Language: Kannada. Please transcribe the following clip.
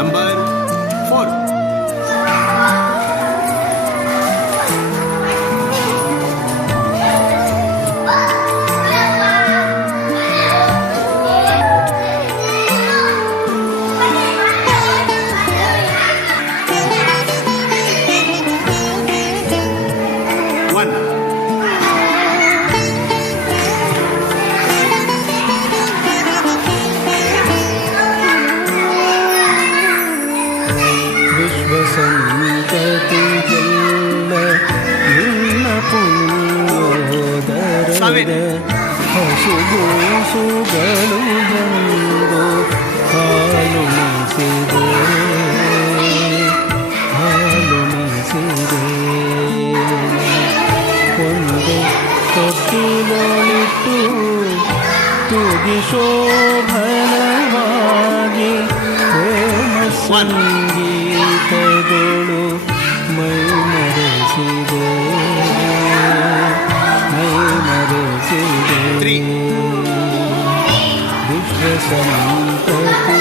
ನಂಬರ್ 4. ವಿಶ್ವಸಂತತಿ ಜನ್ಮ ನಿನ್ನ ಪುಣ್ಯೋದರದ ಹಸುಗೂಸುಗಳು ಬಂದು ಹಾಲುಣಿಸಿದೆ ಒಂದು ತೊಟ್ಟಿಲೊಳಿಟ್ಟು ತುಗಿ ಶೋಭನವಾಗಿ ಪ್ರೇಮ ಸಂಗೀತಗಳು ಮೈ ಮರೆಸಿದೆ ವಿಶ್ವಸಂತತಿ